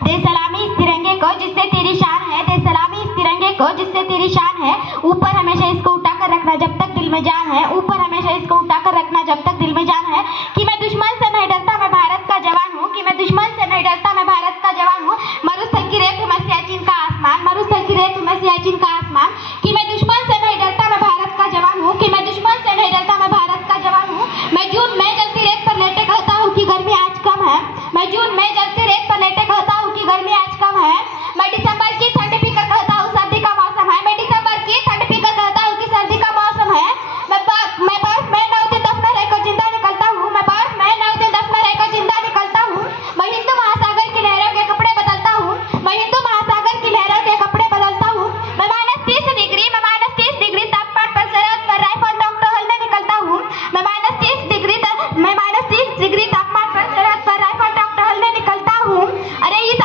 दे सलामी इस तिरंगे को जिससे तेरी शान है, दे सलामी इस तिरंगे को जिससे तेरी शान है। ऊपर हमेशा इसको उठाकर रखना जब तक दिल में जान है, ऊपर हमेशा इसको उठाकर रखना जब तक दिल में जान है। कि मैं दुश्मन से नहीं डरता, मैं भारत का जवान हूँ। कि मैं दुश्मन से नहीं डरता, मैं भारत का जवान हूँ। मरुस्थल की रेत मैं सियाचिन का आसमान, मरुस्थल की रेत मैं सियाचिन का आसमान। कि मैं दुश्मन से नहीं डरता, मैं भारत का जवान हूँ। कि मैं दुश्मन से नहीं डरता, मैं भारत का जवान हूँ। मैं जून में जलती रेत पर लेटे कहता हूँ कि गर्मी आज कम है। मैं जून में जलती रेत पर लेटे कहता हूँ कि गर्मी आज कम है। मैं दिसंबर की ठंड पीकर कहता हूँ सर्दी का मौसम है। मैं दिसंबर की ठंड पीकर कहता हूँ कि सर्दी का मौसम है। मैं बर्फ में 9 दिन दफना रहकर जिंदा निकलता हूँ। मैं बर्फ में 9 दिन दफना रहकर जिंदा निकलता हूँ। मैं हिंदू महासागर की लहरों के कपड़े बदलता हूँ। मैं हिंदू महासागर की लहरों के कपड़े बदलता हूँ। मैं -30 डिग्री तापमान पर सरहद पर राइफल नोक टहलने निकलता हूँ। मैं -30 डिग्री तापमान पर सरहद पर राइफल नोक टहलने निकलता हूँ। अरे इस